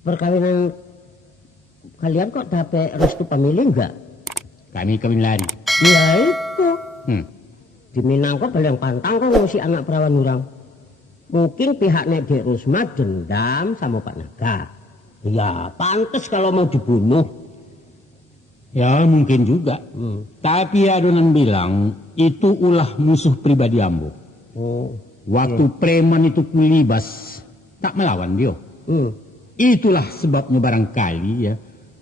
perkawinan kalian kok dapat restu pemilih enggak? Kami kawin lari. Ya itu. Di Minangka paling pantang kan ngusik anak perawan orang. Mungkin pihak Nek Dek Rusma dendam sama Pak Naga. Ya pantas kalau mau dibunuh. Ya mungkin juga. Tapi adonan bilang itu ulah musuh pribadi Ambo. Waktu preman itu kulibas tak melawan dia. Itulah sebabnya barangkali ya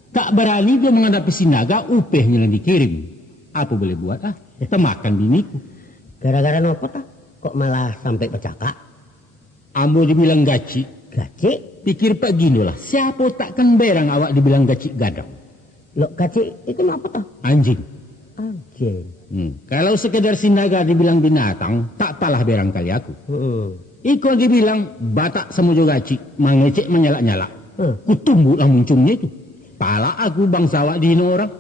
tak berani dia menghadapi si Naga, upehnya yang dikirim. Apa boleh buat temakan biniku. Gara-gara apa tak? Kok malah sampai pecakak? Ambo dibilang gaci. Gaci? Pikir Pak Gino lah, siapa takkan berang awak dibilang gaci gadang. Loh gaci itu apa tak? Anjing. Anjing. Kalau sekedar si Naga dibilang binatang, tak palah berang kali aku. Iko dibilang batak sama juga gaci, mengecek menyalak-nyalak. Kutumbulah muncungnya itu. Pala aku bangsawa dihina orang.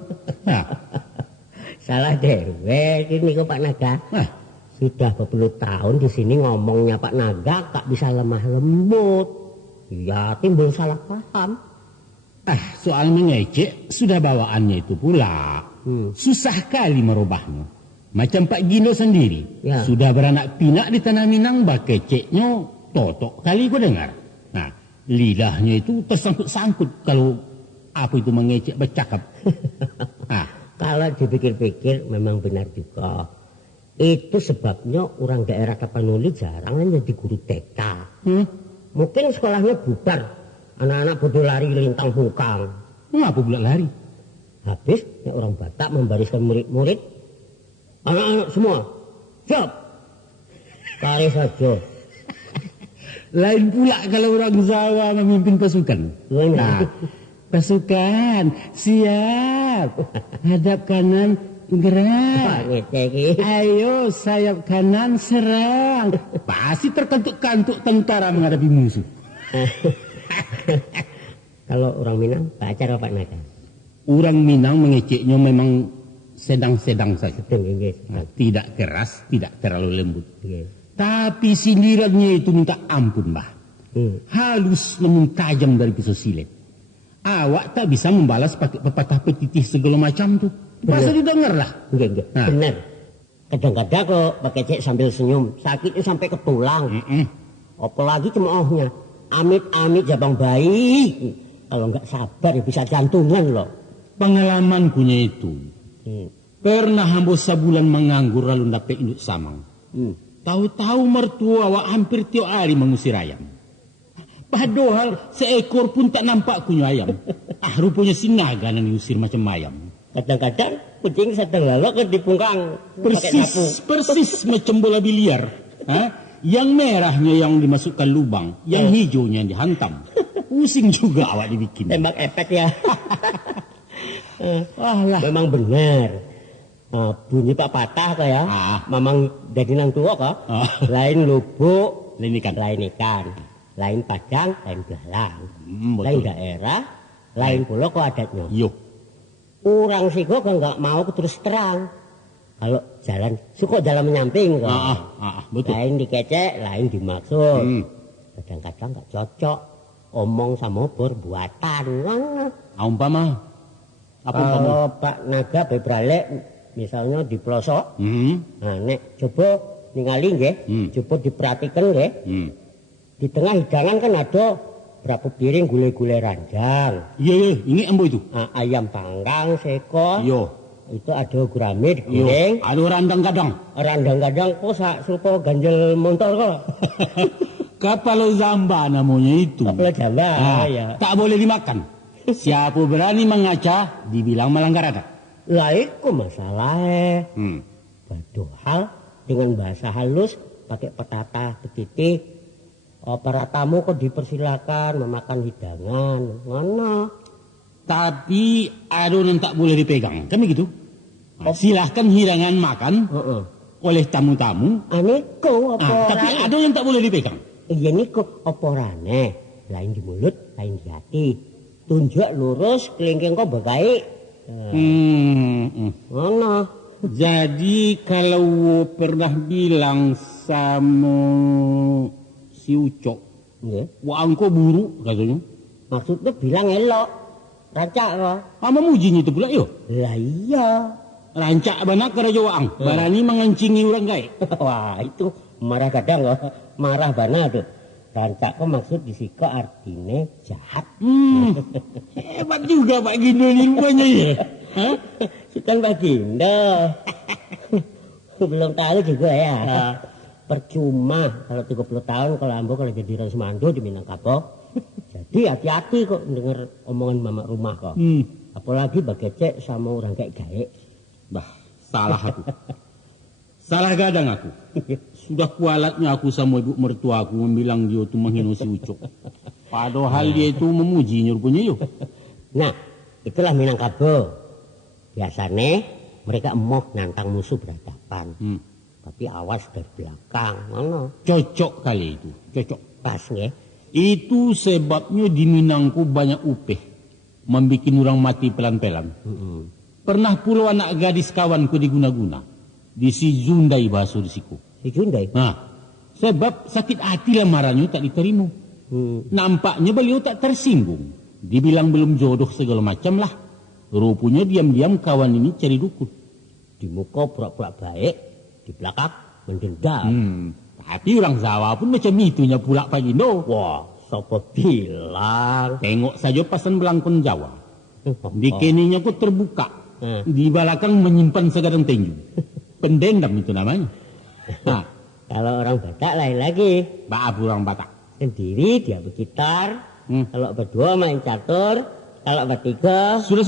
Salah dewe ini kok Pak Naga. Sudah berpuluh tahun di sini ngomongnya Pak Naga tak bisa lemah lembut. Ya timbul salah paham. Soal mengecek sudah bawaannya itu pula. Susah kali merubahnya. Macam Pak Gino sendiri. Ya. Sudah beranak pinak di Tanah Minang, bakeceknya totok kali ku dengar. Nah, lidahnya itu tersangkut-sangkut kalau apa itu mengecek bercakap. Kalau dipikir-pikir memang benar juga. Itu sebabnya orang daerah Tapanuli jarang jadi guru TK. Mungkin sekolahnya bubar. Anak-anak bodoh lari lintang bungkang. Ngapa pula lari? Habis orang Batak membariskan murid-murid. Anak-anak semua, siap. Kari saja. Lain pula kalau orang Jawa memimpin pasukan. Nah, pasukan, siap. Hadap kanan, gerak. Ayo, sayap kanan, serang. Pasti terkantuk-kantuk tentara menghadapi musuh. Kalau orang Minang, baca Pak Naga. Orang Minang mengeceknya memang sedang-sedang saja. Tidak keras, tidak terlalu lembut. Tapi sindirannya itu minta ampun, Mbah. Halus namun tajam dari pisau silet. Awak tak bisa membalas pakai pepatah petitih segala macam tuh. Masa didengar lah. Benar. Kadang-kadang kok pakai cek sambil senyum, sakitnya sampai ke tulang. Apalagi cemoohnya. Amit-amit jabang bayi. Kalau nggak sabar ya bisa jantungan loh. Pengalaman punya itu. Pernah hamba sebulan menganggur lalu dapat induk samang. Tahu-tahu mertua awak hampir tiap hari mengusir ayam. Padahal seekor pun tak nampak kunyah ayam. Rupanya si Naga yang diusir macam ayam. Kadang-kadang kucing sedang lalok ke dipungkang. Persis macam bola biliar. Yang merahnya yang dimasukkan lubang, yang hijaunya yang dihantam. Pusing juga awak dibikin. Tembak efek ya. Memang benar. Bunyi Pak Patah kok ya. Memang jadi nang tua kok. Lain lubuk, lain ikan. Lain padang, lain belalang. Lain daerah, lain pulau kok adatnya. Orang sih kok nggak mau terus terang. Kalau jalan, suka jalan menyamping kok. Betul. Lain dikecek, lain dimaksud. Kadang-kadang nggak cocok. Omong sama perbuatan. Umpama? Kalau Pak Naga bebralik, misalnya di pelosok. Nah, nek coba ningali nggih, coba diperhatikan nggih. Di tengah hidangan kan ada berapa piring gulai-gulai ranjang. Iya, ini ambo itu. Ayam panggang, seko. Iya. Itu ada gurame digoreng. Ada randang-gadang. Randang-gadang kok serupa ganjel motor kok. Kapal zamba namanya itu. Kapal zamba, ya. Tak boleh dimakan. Siapa berani mengaca, dibilang melanggar adat. Lah itu masalahnya. Padahal dengan bahasa halus, pakai petata, petitik, para tamu kok dipersilakan memakan hidangan. Mana? Tapi adonan tak boleh dipegang. Kan begitu? Silahkan hidangan makan oleh tamu-tamu. Aneko apa? Tapi adonan tak boleh dipegang. Iya niko oporane. Lain di mulut, lain di hati. Tunjuk lurus, kelingking kok baik. Mana? Jadi kalau pernah bilang sama si Ucok, wah engkau buruk katanya. Maksudnya bilang elok. Rancak kok. Memujinya itu pula yo. Lah iya. Rancak banak Raja Waang. Barani mengancingi orang gaib. Wah, itu marah kadang kok. Marah bana tuh. Rancak kok maksud disiko artinya jahat. Hebat juga Pak Gindo lingkuannya ya. Sukan Pak Gindo. Belum tahu juga ya. Percuma kalau 30 tahun kalau ambo kalau jadi Raja Semando di Minangkabau. Jadi hati-hati kok denger omongan mama rumah kok. Apalagi bagecek sama orang kayak gaek. Bah, salah aku. Salah gadang aku. Sudah kualatnya aku sama ibu mertua aku membilang dia itu menghina si Ucok. Padahal dia itu memuji rupanya yuk. Nah, itulah Minangkabau. Biasanya mereka emoh nantang musuh berhadapan. Tapi awas dari belakang. Mana? Cocok kali itu. Cocok. Pas nggih. Itu sebabnya di Minangku banyak upeh. Membikin orang mati pelan-pelan. Pernah pula anak gadis kawanku diguna-guna. Di si Jundai bahasa di siku. Si Jundai? Nah, sebab sakit hati lamarannya tak diterima. Nampaknya beliau tak tersinggung. Dibilang belum jodoh segala macam lah. Rupanya diam-diam kawan ini cari dukun. Di muka pura-pura baik, di belakang mendendam. Tapi orang Jawa pun macam itunya pula Pak Gindo. Wah, siapa bilang? Tengok saja pasan belangkon Jawa. Di keninya kok terbuka. Di belakang menyimpan segadang tinju. Pendendam itu namanya. Nah, kalau orang Batak lain lagi. Maaf orang Batak. Sendiri dia bergitar. Kalau berdua main catur. Kalau bertiga. Sudah.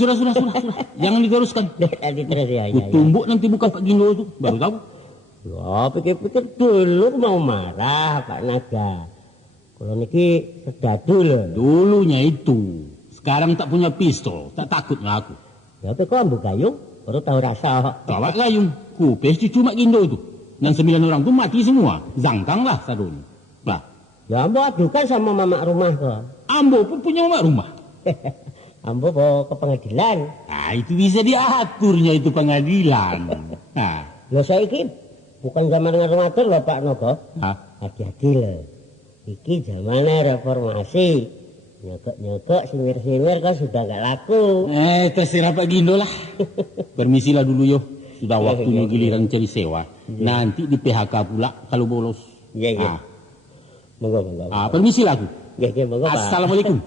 Jangan diteruskan. Nanti terus ya. Tumbuk nanti buka Pak Gindo itu. Baru tahu. Ya, pikir-pikir dulu mau marah Pak Naga. Kalau niki sedadu loh. Dulunya itu. Sekarang tak punya pistol. Tak takut ngaku. Ya, tapi kok ambu gayung? Baru tahu rasa. Bawa gayung. Kupes cuma Gindo itu. Dan 9 orang tuh mati semua. Zangkang lah sadun. Bah. Ya, ambo adukan sama mama rumah kok. Ambo pun punya mama rumah. Ambo bawa ke pengadilan. Nah, itu bisa diaturnya itu pengadilan. Nah. Loh saya bukan zaman ngatur-ngatur loh Pak Nogo. Hati-hati loh. Iki zamannya reformasi. Nyokok, simir-simir kan sudah gak laku. Terserah Pak Gindo lah. Permisilah dulu yo. Sudah waktunya giliran cari sewa. Nanti di PHK pula kalau bolos. Iya. Monggo. Permisilah aku. Iya, monggo Pak. Assalamualaikum.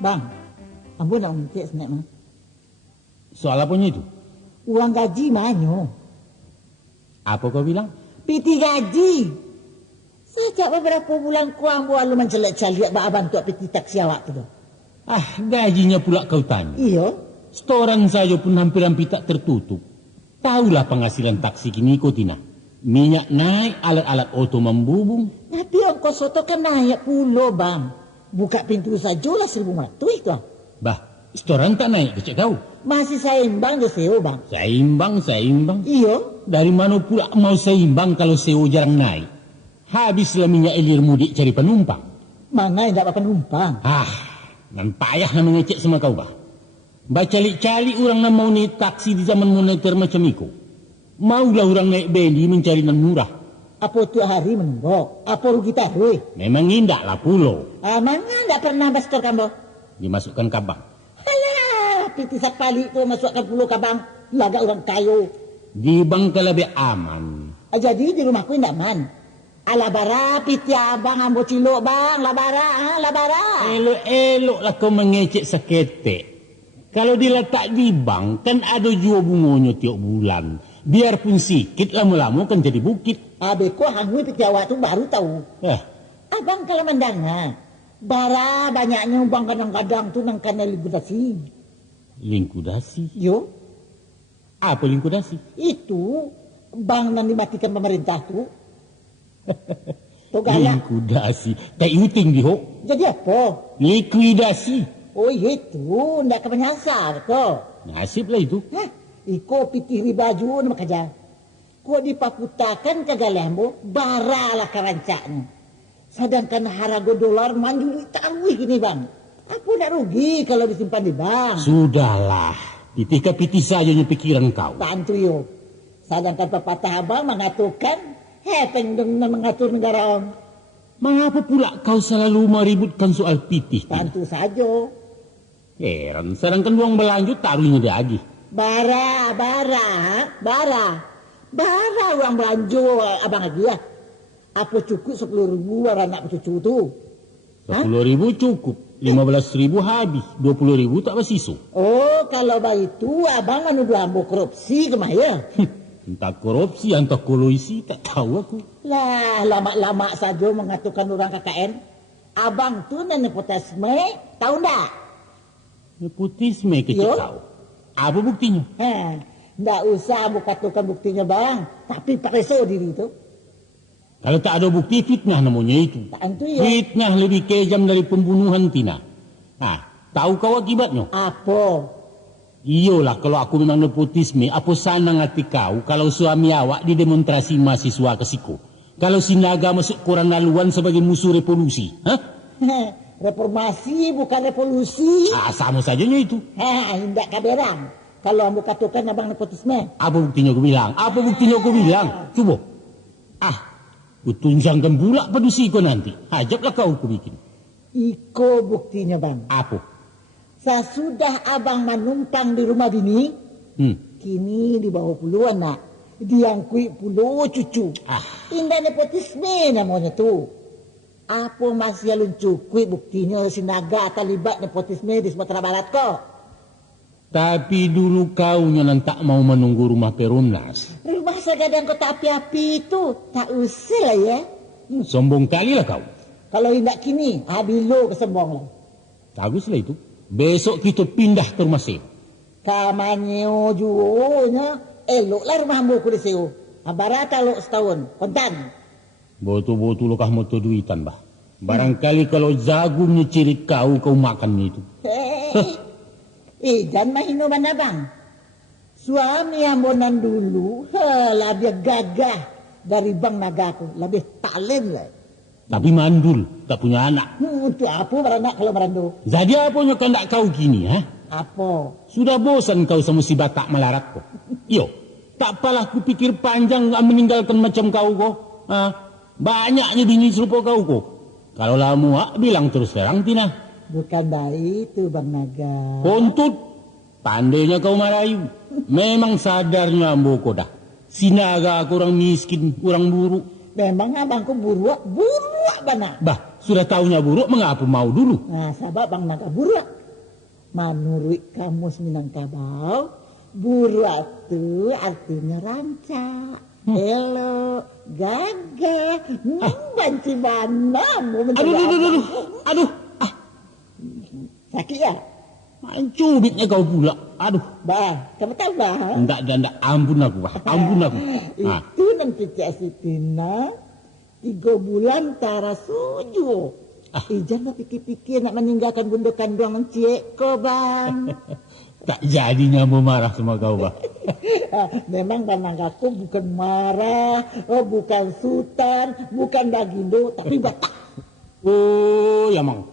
Bang, ambo nak minta senek mana? Soal apanya itu? Uang gaji manyo. Apa kau bilang? Piti gaji. Sejak beberapa bulan kurang buat lu mencelak-caliak abang tu piti taksi awak tu. Gajinya pula kau tanya. Iya. Setoran saya pun hampir-hampir tak tertutup. Tahulah penghasilan taksi kini kau Tina. Minyak naik, alat-alat oto membubung. Tapi ongkos soto kan naik pulo bang. Buka pintu sajalah 1.500 itu. Bah, setoran tak naik kecek kau. Masih seimbang je SEO bang. Seimbang. Iyo. Dari mana pula mau seimbang kalau SEO jarang naik? Habislah minyak ilir mudik cari penumpang. Mana yang dapat penumpang? Dan payah nak mengecek sama kau bah. Cali-cali orang nak mau naik taksi di zaman moneter macam itu. Maulah orang naik bendi mencari nan murah. Apa tu hari menunggu? Apa rugi tahu? Memang indah lah pulau. Mana tak pernah bastor kamu? Dimasukkan kabang. Alah, piti sapali tu masukkan pulau kabang. Laga orang kayu. Di bangka lebih aman. Jadi di rumahku tidak aman. Alabara piti abang ambo cilok bang. Labara. Elok lah kau mengecek seketek. Kalau diletak di bank kan ada jual bunganya tiap bulan. Biarpun sikit lama-lama kan jadi bukit. Abeko hangui piti awak tu baru tahu. Abang kalau mendengar. Bara banyaknya ubang kadang-kadang tu nangkana likuidasi. Likuidasi? Yo. Apa likuidasi? Itu bank yang dimatikan pemerintah tu. Likuidasi. Tak uting di ho. Jadi apa? Likuidasi. Oh itu, ndak kemenyasar tu. Nasib lah itu. Iko pitih baju nama kerja. Kok dipakutakan ke galambo, baralah kerancaknya. Sedangkan harga dolar manjuli tahu gini bang. Aku nak rugi kalau disimpan di bank. Sudahlah, pitih saja pikiran kau. Bantu yo. Sedangkan pepatah abang mengatakan, hepeng dengan mengatur negara om. Mengapa pula kau selalu meributkan soal pitih? Bantu saja. Heran, sedangkan uang berlanjut taruhnya dia lagi. Bara uang belanja abang lagi ya. Apa cukup 10.000 anak cucu tu? 10.000 cukup, 15.000 habis, 20.000 tak bersisu. Oh, kalau begitu abang menuduh ambo korupsi kemana? Entah korupsi, entah kolusi, tak tahu aku. Lah, lama-lama saja mengatakan orang KKN. Abang tu nepotisme, tahu tak? Nepotisme kecil tahu. Apa buktinya? Nggak usah ambo katakan buktinya bang, tapi pereso diri tu. Kalau tak ada bukti, fitnah namanya itu. Tentu ya. Fitnah lebih kejam dari pembunuhan, Tina. Tahu kau akibatnya? Apa? Iyalah, kalau aku memang nepotisme, apa sanang hati kau kalau suami awak di demonstrasi mahasiswa ke Siko? Kalau Sinaga masuk koran laluan sebagai musuh revolusi? Reformasi bukan revolusi. Sama sajanya itu. Tidak kaberang. Kalau ambo katakan abang nepotisme. Apa buktinya aku bilang? Coba. Kutunjangkan pula pada Siko nanti. Hajaplah kau aku bikin. Iko buktinya bang. Apa? Sesudah abang menumpang di rumah bini, kini di bawah puluhan nak. Diangkui puluh cucu. Indah nepotisme namanya tu. Apa masih alun cukui buktinya Sinaga terlibat nepotisme di Sumatera Barat kok? Tapi dulu kau yang tak mau menunggu rumah Perumnas. Rumah segadang kota api-api itu tak usah lah ya. Sombong kali lah kau. Kalau hendak kini, habilo kesombong lah. Baguslah itu. Besok kita pindah ke rumah Seo. Kamanyo juonya, eloklah rumah amboku di Seo. Barata lo setahun, kontan. Betul-betul kah moto duitan bah. Barangkali kalau jagung nyecirit kau makan itu. Jangan mahinoman abang. Suami ambonan dulu, lebih gagah dari bang nagaku. Lebih talent lah. Tapi mandul, tak punya anak. Itu apa beranak kalau merandu? Jadi apanya kau nak kau gini, ha? Apa? Sudah bosan kau sama si Batak melarat kau. Yo, tak apalah kupikir panjang meninggalkan macam kau kau. Banyaknya bini serupa kau kau. Kalau lah muak, bilang terus terang, Tina. Bukan baik itu Bang Naga. Kontut, pandainya kau marayu. Memang sadarnya ambo kau dah. Sinaga kurang miskin, kurang buruk. Memang abangku buruk bana. Bah, sudah tahunya buruk, mengapa mau dulu? Nah, sahabat Bang Naga buruk. Menurut kamus Minangkabau, buruk itu artinya rancak. Elok, gagah, banci banam. Aduh. Sakit ya? Cubitnya kau pula. Aduh. Bah, kamu tahu bah? Enggak, ampun aku. Itu nanti Cik Sitina 3 bulan tara suju. Jangan pikir-pikir nak meninggalkan bunda kandung Cik ko bang. Tak jadinya mau marah sama kau bah. Memang Bang aku bukan marah, bukan sultan, bukan Bagindo, tapi Batak. Oh, ya mang.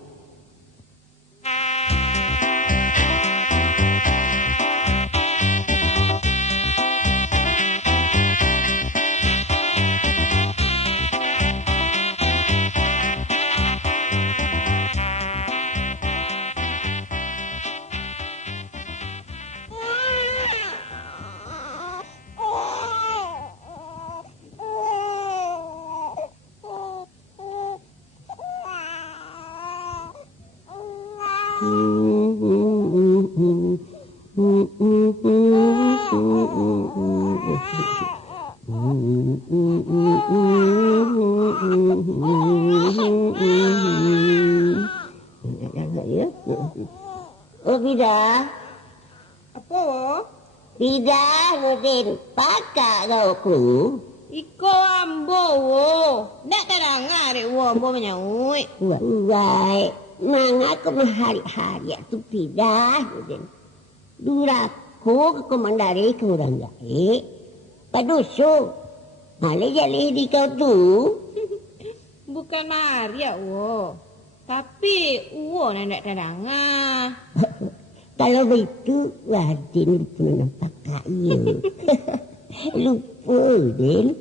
Bida. Apa? Bida ngudin pakak kau ku. Iko ambo wo. Nak terang ari wo ambo menyangui. Uai, mangaku mahari-hari tu bida ngudin. Duraku ke komandari ke orang jahit. Padusu, Malih di kau tu. Bukan Maria, wo. Tapi wo nak terangah. Kalau begitu, Raden lupa nampak kaya. Lupa, Den.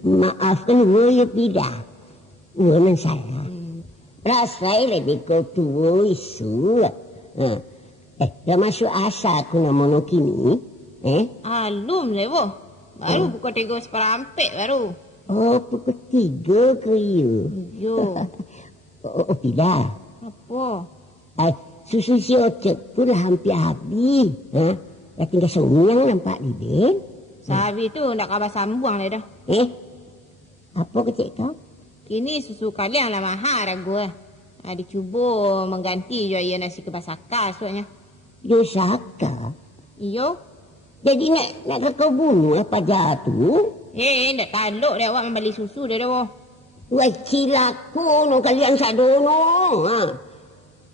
Maafkan wo ya tidak. Wo nan salah. Rasai lebih kau tua isu. Dah masuk asa aku namono kini. Alum le wo. Baru pukul 3 seperampik baru. Oh, pukul 3 ke ya? Yo. Oh, tidak. Apa? Susu si Ocek tu dah hampir habis. Dah tinggal senyang nampak ni, Den. Sahabi tu nak kabar sambung dah. Apa kecik kau? Kini susu kalian lah mahal ragu. Dicuba mengganti je ia nasi kebasaka esoknya. Yo saka? Iyo. Jadi nak kau bunuh apa tu? Nak taluk dia awak membeli susu dia dah. Wah, cilaku no kalian sadono.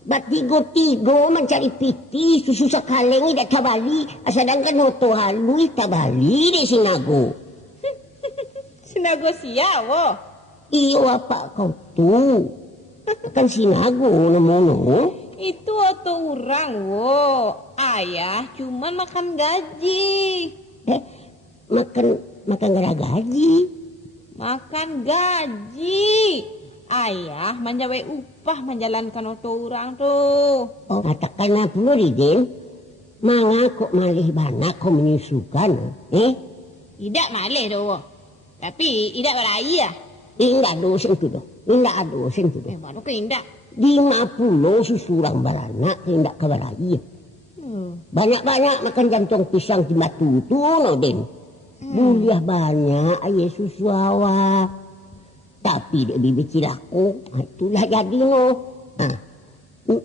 Batigo-tigo mencari piti susu sakaleng dak tabali. Sedangkan noto halus tabali di sinago. Sinago siap wo. Iyo apa kau tu? Kan sinago namono. Itu atau orang wo. Ayah cuma makan gaji. Makan gaji. Makan gaji. Ayah menjawab upah menjalankan auto orang tu. Oh, katakan apa lu, Ridin? Manga kok malih banyak kau menyusukan? Tidak malih tu. Tapi tidak berlai ya. Indah dosen tu dah. Indah dosen tu dah. Baru ke indah. 50 susurang baranak indah ke berlai. Banyak-banyak makan jantung pisang di batu tu, no, Den. Buliah banyak ayah susu awak. Tapi dia bibit aku. Itulah jadi no.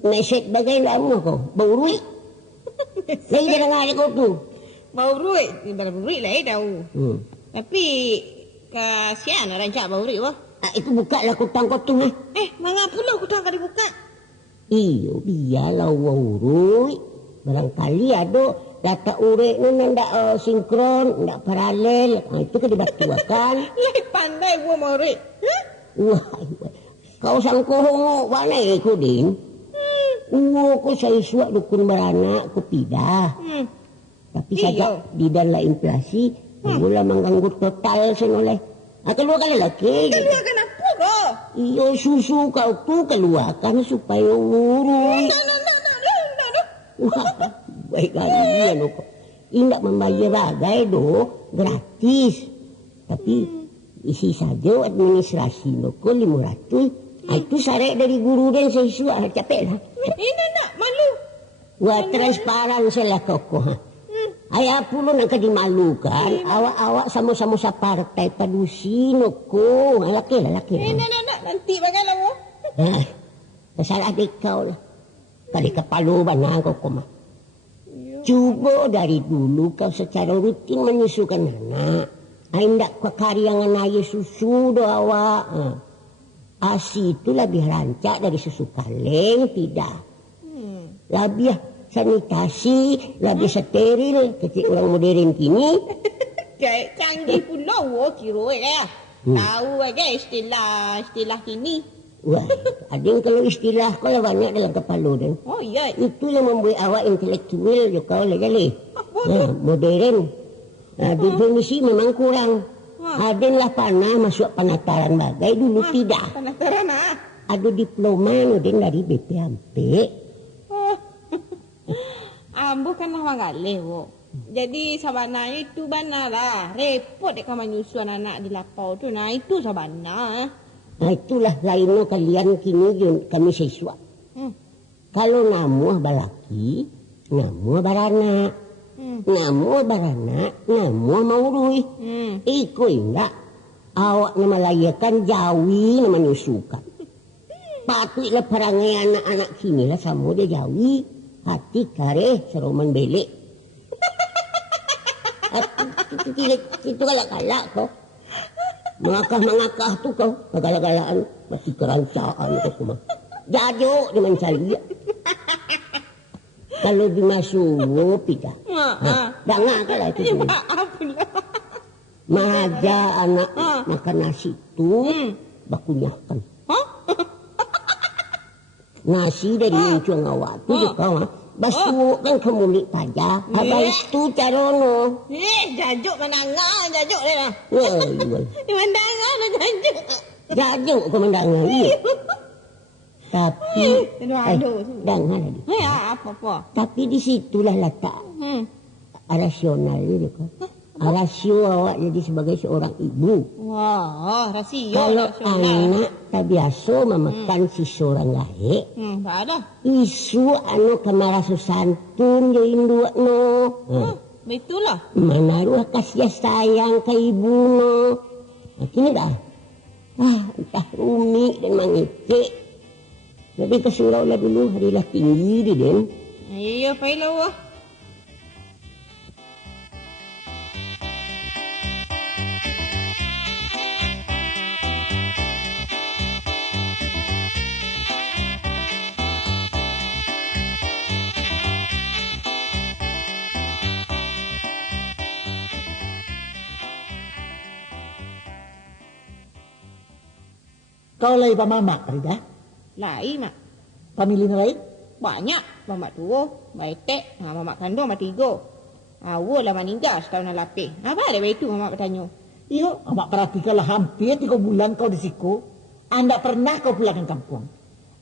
Meset bagai lama kau. Bau ruik. Lagi dia dengar kau tu. Bau ruik. Bau ruik lah tahu. Tapi kasihan orang cak bau ruik wah. Itu buka lah kutang kau tu. Mengapa pula kutang kau dibuka? Iyo, biarlah bau ruik. Barangkali ada data urek ni ndak sinkron, ndak paralel. Itu kan dibatuakan. Lai pandai gua mau urek. Wah, kau sangkohong mana aku, Din? Aku saya suak dukun beranak, aku pindah. Tapi saja di dalam inflasi, mula mengganggu total senoleh. Keluar kali lagi. Keluarkan apa kau? Iyo, susu kau tu keluarkan supaya urus. Wah, baik kalian kok. Indak membayar bagai gratis. Tapi isi saja administrasi loko 500. Itu sarek dari guru dan siswa capek lah. Ini nak malu. Wah, transparan salah koko. Ayah puluh nak dimalukan. Awak-awak sama-sama partai padusi loko. Laki. Ini nak nanti bagaimana wo? Salah adik kau lah. Kali kepalu banyak kau mah. Cuba dari dulu kau secara rutin menyusukan anak. Hendak kau karyangan ayah susu doa awak. Asi itu lebih rancak dari susu kaleng, tidak. Lebih sanitasi, lebih steril. Kecil orang modern kini. Kayak canggih pula wo kira ya. Tahu aja istilah kini. Wah, ading kalau istilah kau lah banyak dalam kepala dan. Oh iya. Itu yang membuat awak intelektual je kau lagi. Modern. Definisi memang kurang. Adenlah panah masuk penataran bagai dulu tidak. Penataran Ada diploma Aden dari BPMP. Ambo kan lah galih wo. Jadi sabana itu bana lah. Repot dek kau menyusun anak di lapau tu. Nah itu sabana. Itulah lainnya kalian kini kami siswa. Kalau namuah balaki, namuah baranak. Namuah baranak, namuah maurui. Iko indak. Awak nama layakan Jawi nama nyusukan. Patutlah perangai anak-anak kini lah sama dia Jawi. Hati kareh seroman belek. Itu galak-galak kau. Mengakah tu kau. Kegalak-galakan. Masih kerancaan kau kumah. Jajuk dia mencari. Kalau dimasuk, pika. Dangak kalah itu. Maaf lah. Maja anak makan nasi tu bakunyahkan. Nasi dari muncul awak tu kau basuh kan kemulik paja. Habis itu carono. Jajuk menangah, jajuk dia lah. Menangah lah jajuk. Jajuk komandangan. Tapi dengar lagi. Apa? Tapi di situlah letak rasional dia kan. Rasio awak jadi sebagai seorang ibu. Wah, rasio. Kalau anak tak biasa memakan si seorang lahir. Tak ada. Isu anu kamara santun jo induk no. Betul lah. Mana ruah kasih sayang ke ibu no. Kini dah. Entah Rumi dan mangicik. Tapi ke surau lah dulu harilah tinggi di den. Iya, payah lah. Kau lai mamak, Rida? Lain, Mak. Pamilihnya lain? Banyak. Mamak tua, baitek, mamak kandung, mamak tiga. Awal lah meninggal setahun lapis. Apa ada itu mamak bertanya? Iya, amak perhatikanlah hampir 3 bulan kau di siku. Anda pernah kau pulang ke kampung?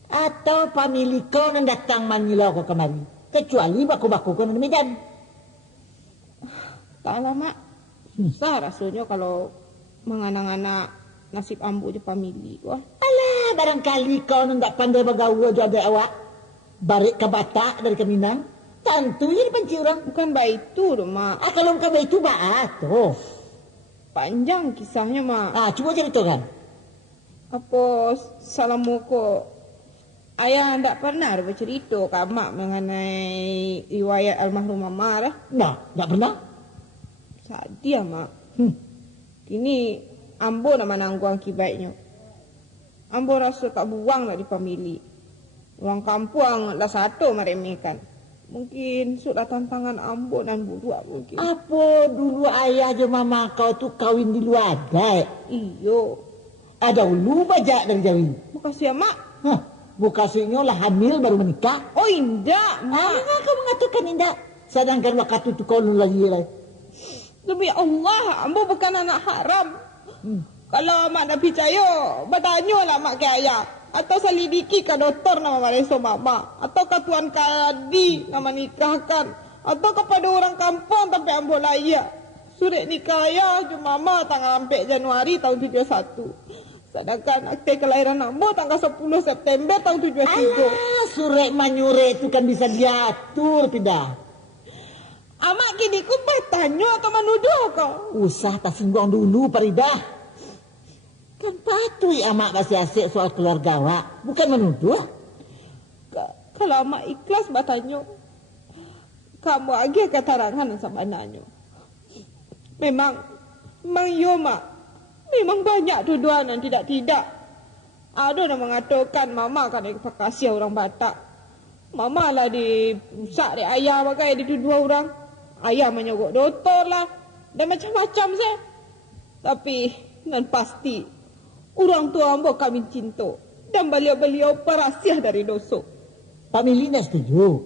Atau pamilih kau yang datang manyilau kau kemari? Kecuali baku-baku kau di Medan. Tak lah, Mak. Susah rasanya kalau menganak-anak nasib ambu je pamilih. Wah. Alah, barangkali kau tak pandai bergaul je ada awak. Barik ke Batak dari ke Minang. Tentu ya dipanci orang. Bukan baik itu tu, Mak. Kalau bukan baik itu, tuh. Panjang kisahnya, Mak. Cuba ceritakan. Apa salamu ko ayah tak pernah ada bercerita ke Mak mengenai riwayat almarhum Mama dah? Tak pernah. Sadia, Mak. Kini ambo nak menanggung akibatnya. Ambo rasa tak buang nak dipamili. Orang kampung lah satu meremehkan. Mungkin sudah tantangan ambo dan buruak mungkin. Apa dulu ayah je mama kau tu kahwin di luar adat? Iyo. Ada ulu bajak dari Jawi. Makasih ya, Mak. Bukasihnya lah hamil baru menikah. Oh, indah, Mak. Kau mengatakan indah. Sedangkan waktu itu kau lagi lah. Demi Allah, ambo bukan anak haram. Kalau Mak dah percaya, bertanyalah Mak ke ayah. Atau selidiki ke doktor nama Mareso Mama. Atau ke Tuan Kadi nama nikahkan. Atau kepada orang kampung tapi ambo layak. Surat nikah ayah je Mama tanggal 4 Januari tahun 71. Sedangkan akte kelahiran ambo tanggal 10 September tahun 73. Surat manyure itu kan bisa diatur tidak? Amak kini ku bertanya atau menuduh kau? Usah tak singgung dulu Paridah. Kan patut amak masih asyik soal keluarga awak. Bukan menuduh. Kalau amak ikhlas bertanya, kamu lagi keterangan sebenarnya. Memang ya, Mak. Memang banyak tuduhan yang tidak-tidak. Ada yang mengatakan Mama kan ekspektasi orang Batak. Mama lah dirusak di ayah bagai dituduh orang. Ayah menyogok doktor lah. Dan macam-macam saya. Tapi dan pasti orang tua ambo kami cinta. Dan beliau-beliau perasiah dari dosa. Pak Milina setuju?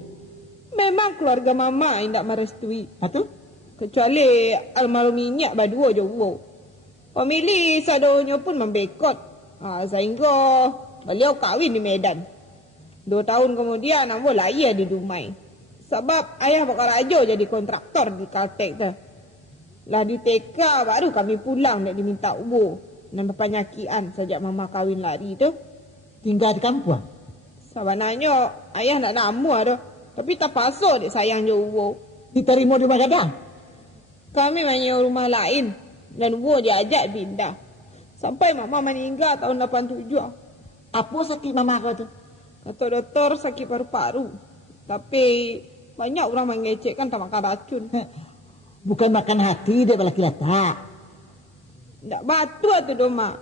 Memang keluarga Mama yang tak merestui. Betul? Kecuali almarhum minyak berdua je uang. Pemilih sadonya pun membekot. Sehingga beliau kahwin di Medan. 2 tahun kemudian ambo lahir di Dumai. Sebab ayah bakal raja jadi kontraktor di Caltech tu. Lah di TK baru kami pulang nak diminta ubur. Dan penyakian sejak Mama kahwin lari tu. Tinggal di kampung? Sebenarnya ayah nak nama tu. Tapi tak pasal dia sayang je ubur. Diterima di Magadang? Kami menyewa rumah lain. Dan ubur dia ajak pindah. Sampai Mama meninggal tahun 87. Apa sakit Mama kau tu? Kata doktor sakit paru-paru. Tapi banyak orang mengecekkan tak makan racun. Bukan makan hati dia laki letak. Tak betul tu doh, Mak.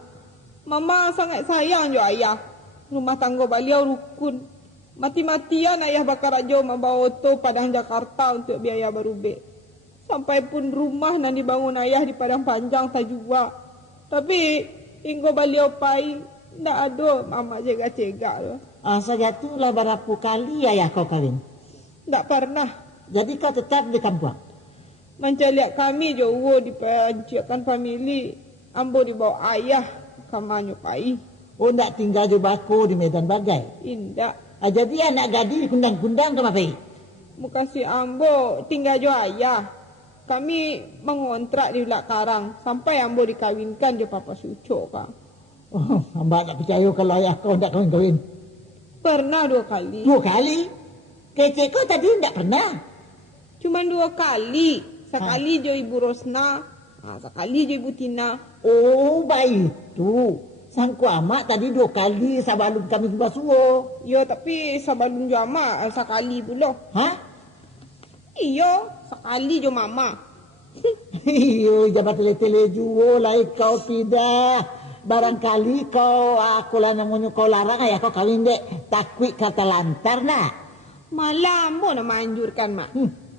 Mama sangat sayang je ayah. Rumah tangga beliau rukun. Mati-matian ayah bakar raja membawa auto Padang Jakarta untuk biaya berubah. Sampai pun rumah nan dibangun ayah di Padang Panjang tak juga. Tapi hingga beliau pai ndak ada mama cegak-cegak tu. Sejak itulah berapa kali ayah kau kahwin? Ndak pernah. Jadi kau tetap di kampung? Mencaliak kami jauh di penciakan famili. Ambo dibawa ayah kamanyo pai. Oh, ndak tinggal di Baku di Medan Bagai? Indak. Jadi anak gadis kundang-kundang ke Mapai? Mukasi ambo tinggal jo ayah. Kami mengontrak di Ulak Karang sampai ambo dikawinkan di Papa Suco kak. Oh, hamba tak percaya kalau ayah kau ndak kahwin. Pernah 2 kali. 2 kali? Kecek kau tadi ndak pernah? Cuma 2 kali. Sekali jo Ibu Rosna, sekali jo Ibu Tina. Oh, baik tu. Sangku amak tadi 2 kali sebelum kami ke Basuo. Ya, tapi sebelum jo amak sekali pula. Hah? Iya, sekali jo mama. Iyo, jabat tele-tele juo lah kau tidak. Barangkali kau aku lah namanya kau larang ayah kau kawin dek. Takwi kata lantar nak. Malah ambo nak manjurkan mak.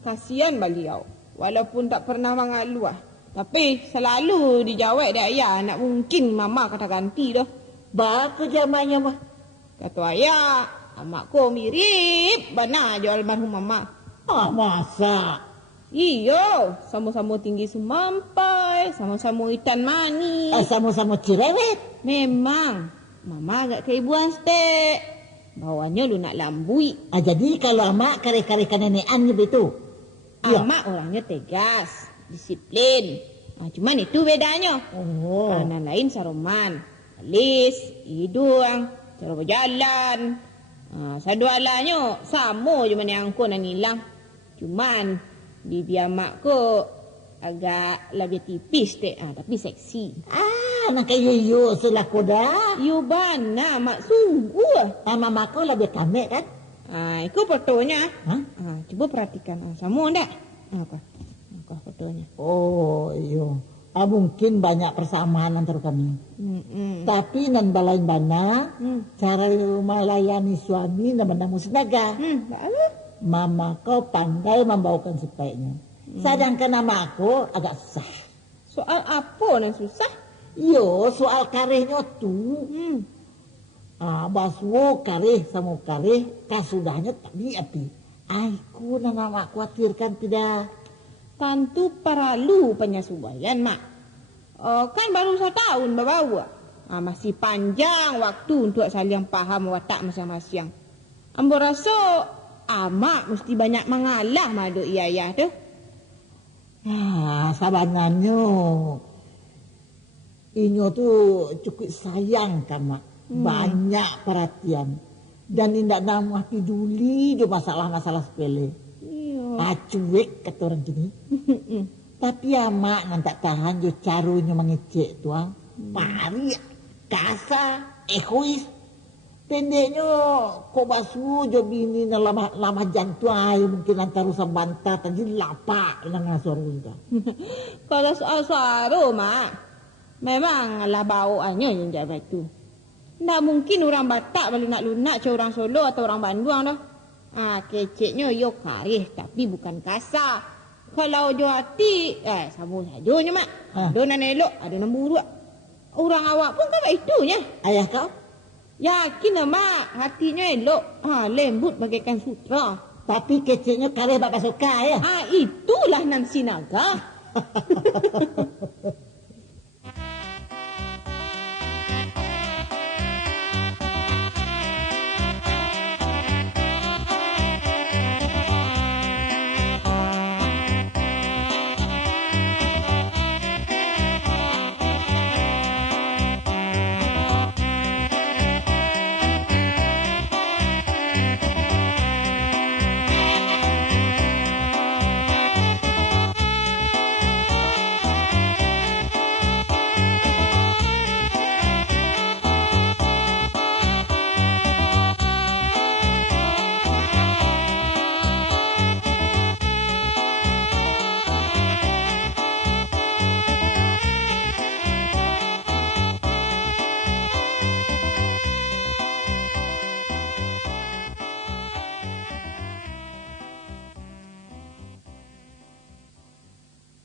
Kasihan beliau. Walaupun tak pernah mengaluh. Tapi selalu dijawab dia ayah. Nak mungkin mama kata ganti dah. Bapa jamannya mah? Kata ayah, amakku mirip benar je almarhum mama. Masa? Iyo, sama-sama tinggi semampai, sama-sama ikan manis. Sama-sama cerewet? Memang. Mama agak keibuan stek. Bawanya lunak lambui. Jadi kalau amak kare-karekan nenekan begitu? Amak orangnya tegas, disiplin. Cuman itu bedanya. Oh. Anak lain saroman, alis, hidung, cara berjalan. Sadualanya sama je mana yang aku nak hilang. Cuman bibi amak ko agak lebih tipis dek, tapi seksi. Nak kayu selaku dah. Yo bana mak sungguh. Mama ko lebih kamek kan? Itu fotonya. Coba perhatikan. Sama enggak? Apa fotonya? Oh, iyo. Mungkin banyak persamaan antara kami. Tapi nan balain bana, cara melayani suami dan menamu senaga. Mama kau pandai membawakan sebaiknya. Sedangkan nama aku agak susah. Soal apa yang susah? Yo, soal karehnya tu. Basuh kareh sama kareh kasudahnya tadi api. Aku nama khawatirkan tidak. Tentu perlu penyesuaian mak. Kan baru 1 tahun bawa. Masih panjang waktu untuk saling paham watak masing-masing. Ambo rasa amak mesti banyak mengalah madu ayah tu. Sabangannya inyo tu cukup sayang kan mak. Banyak perhatian. Dan tidak nak peduli do masalah-masalah sepele. Cuek kata orang gini. Tapi amak nan tak tahan jo caranya mengecek tuang. Pari, kasar, egois. Pendeknya kau basuh jo bini na lama jantung ayo mungkin antara usah bantah tadi lapak dengan suara kita. Kalau soal suara mak, memang lah bawaannya yang jabat tu. Nggak mungkin orang Batak berlunak-lunak macam orang Solo atau orang Bandung dah. Keceknya yo karih tapi bukan kasar. Kalau jo hati, sama saja mak. Ada nan elok, ada nan buruk. Orang awak pun kan itunya. Ayah kau? Yakin mak, hatinya elok. Lembut bagaikan sutra. Tapi keceknya karih bapak suka ya. Itulah nan sinaga.